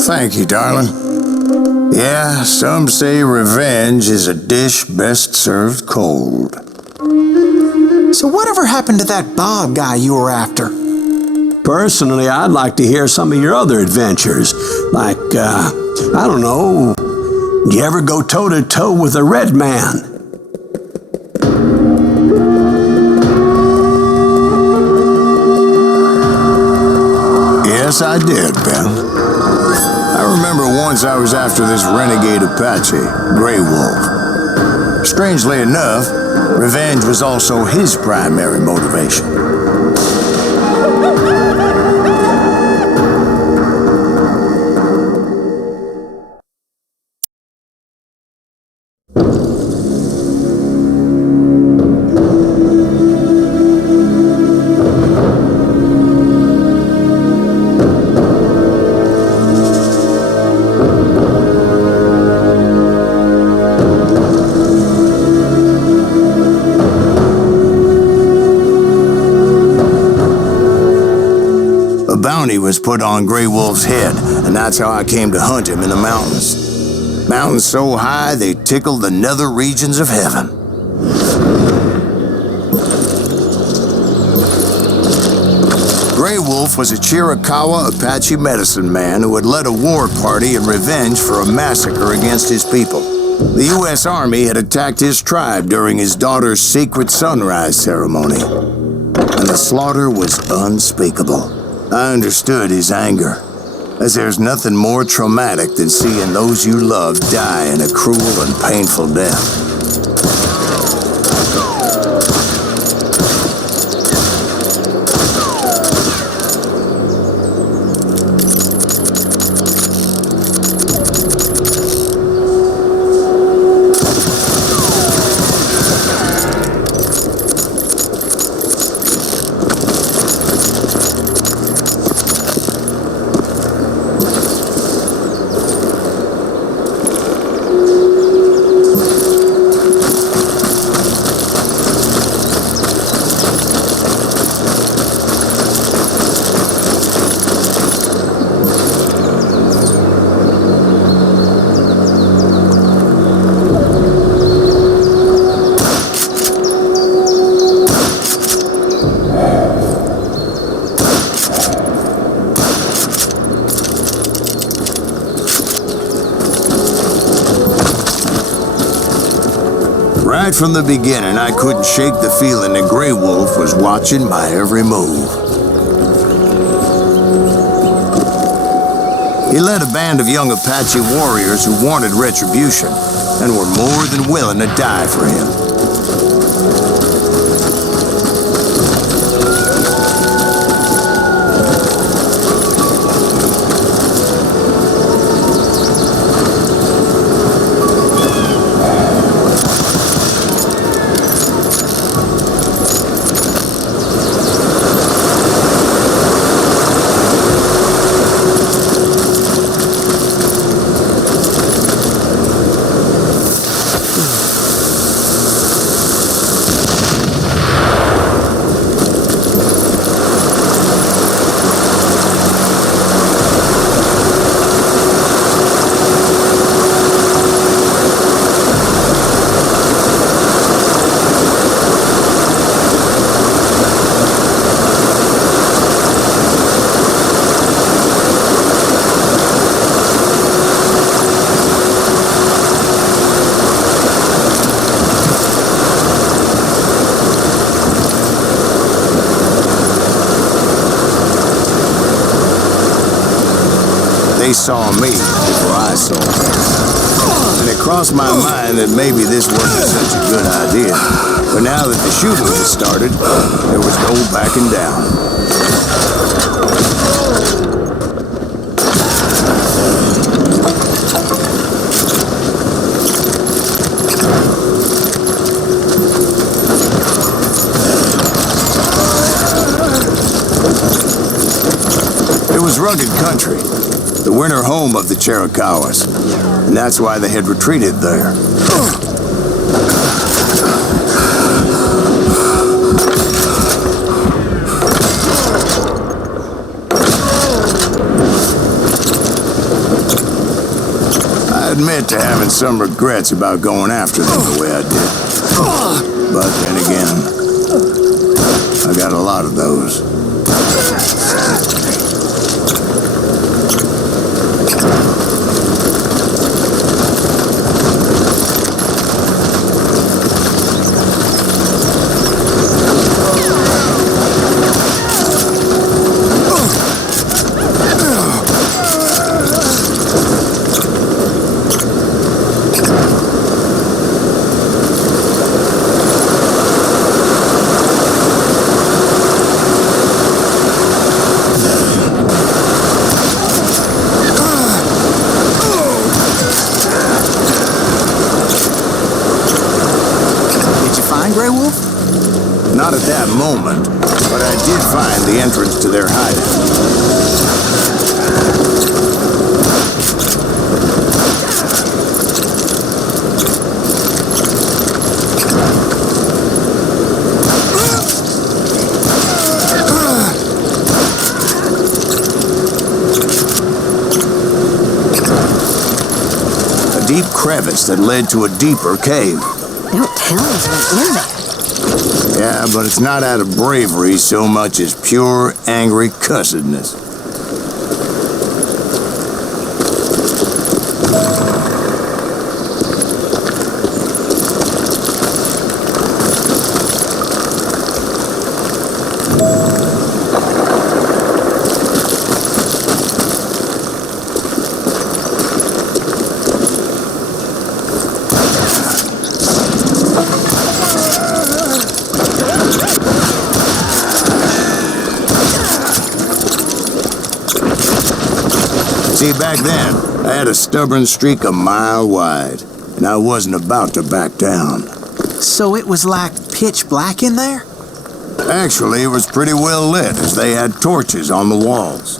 Thank you, darling. Yeah, some say revenge is a dish best served cold. So whatever happened to that Bob guy you were after? Personally, I'd like to hear some of your other adventures. Like, I don't know, did you ever go toe-to-toe with a red man? Yes, I did, Ben. I remember once I was after this renegade Apache, Grey Wolf. Strangely enough, revenge was also his primary motivation. Was put on Grey Wolf's head, and that's how I came to hunt him in the mountains. Mountains so high they tickle the nether regions of heaven. Grey Wolf was a Chiricahua Apache medicine man who had led a war party in revenge for a massacre against his people. The U.S. Army had attacked his tribe during his daughter's secret sunrise ceremony, and the slaughter was unspeakable. I understood his anger, as there's nothing more traumatic than seeing those you love die in a cruel and painful death. Right from the beginning, I couldn't shake the feeling that Grey Wolf was watching my every move. He led a band of young Apache warriors who wanted retribution and were more than willing to die for him. They saw me before I saw them. And it crossed my mind that maybe this wasn't such a good idea. But now that the shooting had started, there was no backing down. It was rugged country, the winter home of the Chiricahuas, and that's why they had retreated there. admit to having some regrets about going after them the way I did. But then again, I got a lot of those. Not at that moment, but I did find the entrance to their hideout. A deep crevice that led to a deeper cave. Don't tell me what's in there. Yeah, but it's not out of bravery so much as pure, angry cussedness. See, back then, I had a stubborn streak a mile wide, and I wasn't about to back down. So it was like pitch black in there? Actually, it was pretty well lit, as they had torches on the walls.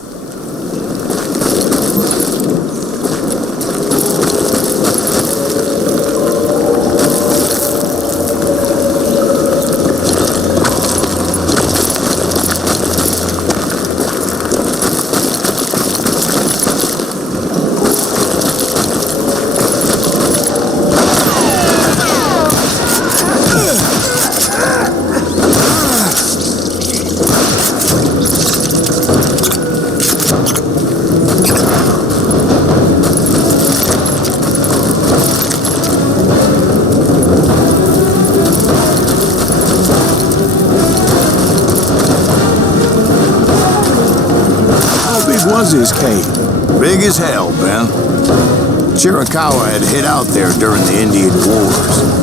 Was his cave? Big as hell, Ben. Chiricahua had hid out there during the Indian Wars.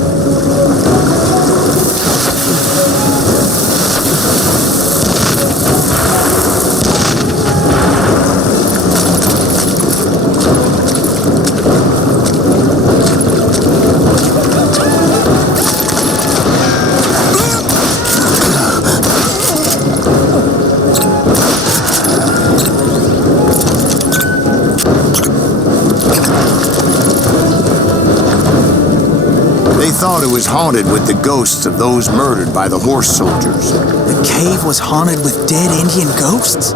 Thought it was haunted with the ghosts of those murdered by the horse soldiers. The cave was haunted with dead Indian ghosts?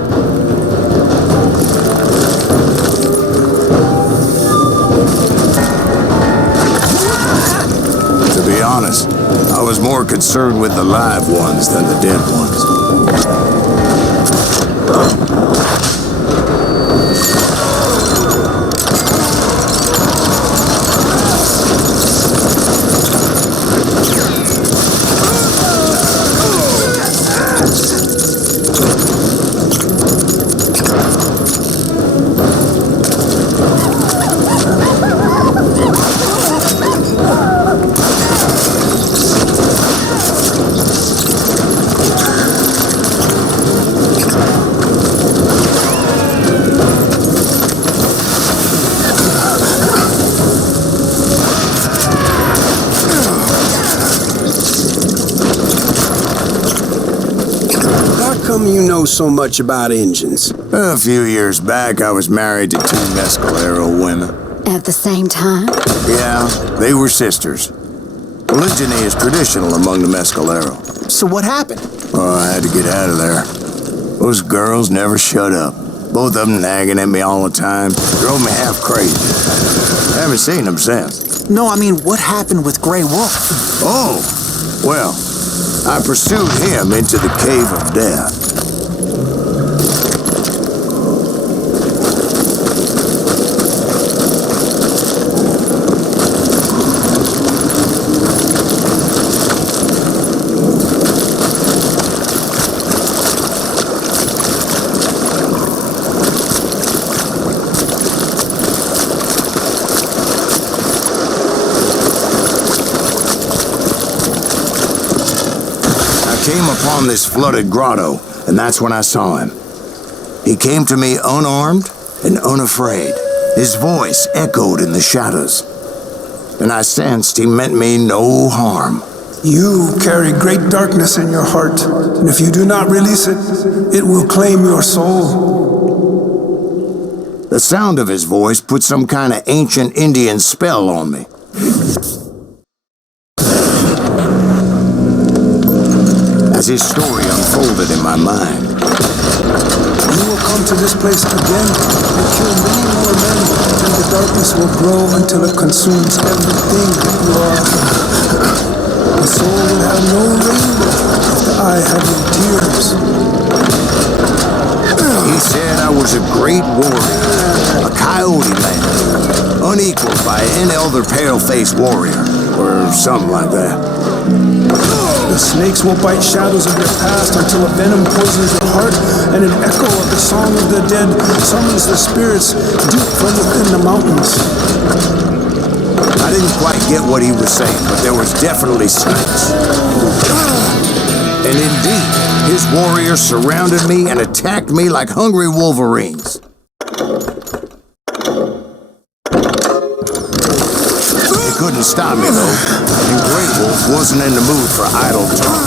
To be honest, I was more concerned with the live ones than the dead ones. You know so much about engines? A few years back, I was married to 2 Mescalero women. At the same time? Yeah, they were sisters. Polygyny is traditional among the Mescalero. So what happened? Oh, I had to get out of there. Those girls never shut up. Both of them nagging at me all the time. Drove me half crazy. Haven't seen them since. No, I mean, what happened with Grey Wolf? Oh, well, I pursued him into the Cave of Death. Came upon this flooded grotto, and that's when I saw him. He came to me unarmed and unafraid. His voice echoed in the shadows, and I sensed he meant me no harm. You carry great darkness in your heart, and if you do not release it, it will claim your soul. The sound of his voice put some kind of ancient Indian spell on me. As his story unfolded in my mind. You will come to this place again and kill many more men, and the darkness will grow until it consumes everything that you are. The soul will have no rainbow if the eye have no tears. He said I was a great warrior, a coyote man, unequaled by any other pale-faced warrior, or something like that. The snakes will bite shadows of your past until a venom poisons your heart, and an echo of the song of the dead summons the spirits deep from within the mountains. I didn't quite get what he was saying, but there was definitely snakes. And indeed, his warriors surrounded me and attacked me like hungry wolverines. They couldn't stop me, though, and Grey Wolf wasn't in the mood for idle talk.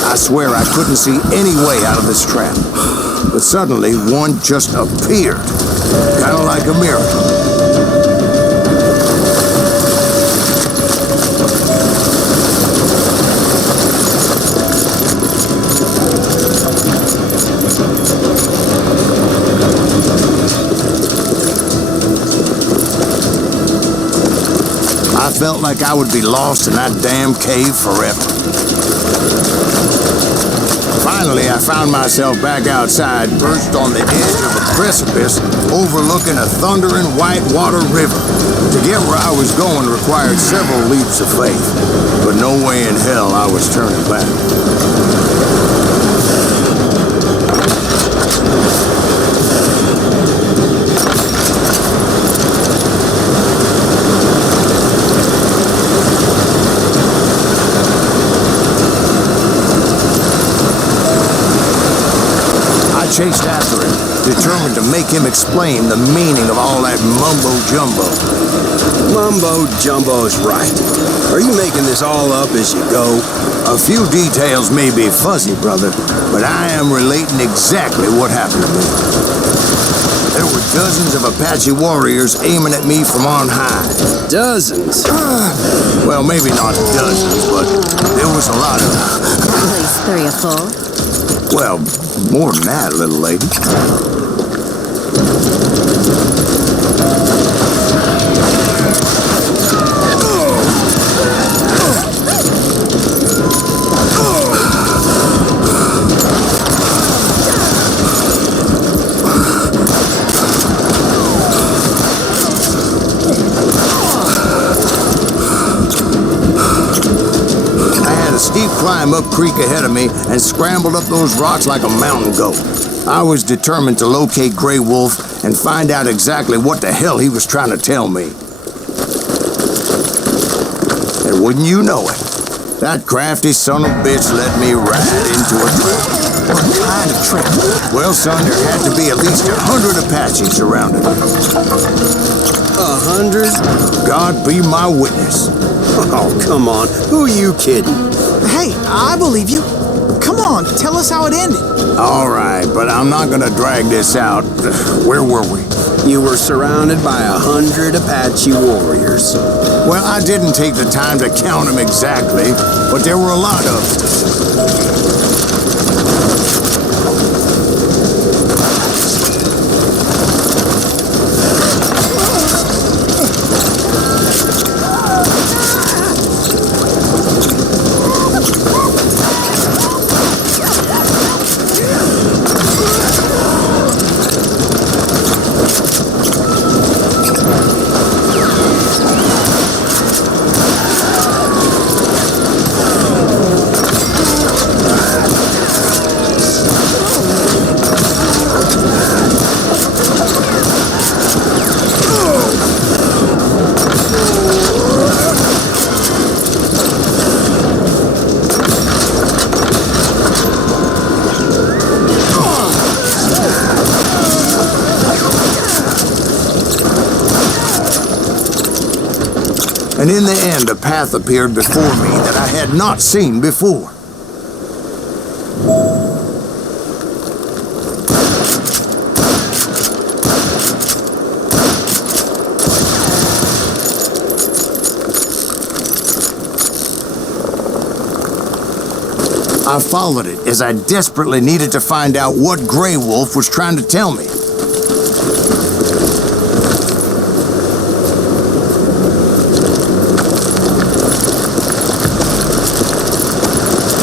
I swear I couldn't see any way out of this trap. But suddenly, one just appeared. Kind of like a miracle. I felt like I would be lost in that damn cave forever. Finally, I found myself back outside, perched on the edge of a precipice overlooking a thundering whitewater river. To get where I was going required several leaps of faith, but no way in hell I was turning back. Chased after him, determined to make him explain the meaning of all that mumbo-jumbo. Mumbo-jumbo's right. Are you making this all up as you go? A few details may be fuzzy, brother, but I am relating exactly what happened to me. There were dozens of Apache warriors aiming at me from on high. Dozens? Well, maybe not dozens, but there was a lot of them. At least 3 or 4. Well, more than that, little lady. Steep climb up creek ahead of me and scrambled up those rocks like a mountain goat. I was determined to locate Grey Wolf and find out exactly what the hell he was trying to tell me. And wouldn't you know it, that crafty son of a bitch led me right into a trap. What kind of trap? Well, son, there had to be at least 100 Apaches around it. 100? God be my witness. Oh, come on. Who are you kidding? Hey, I believe you. Come on, tell us how it ended. All right, but I'm not gonna drag this out. Where were we? You were surrounded by 100 Apache warriors. Well, I didn't take the time to count them exactly, but there were a lot of them. And in the end, a path appeared before me that I had not seen before. I followed it as I desperately needed to find out what Grey Wolf was trying to tell me.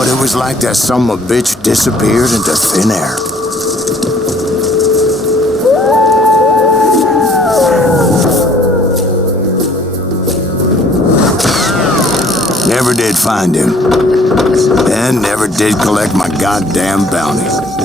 It was like that son of a bitch disappeared into thin air. Never did find him. And never did collect my goddamn bounty.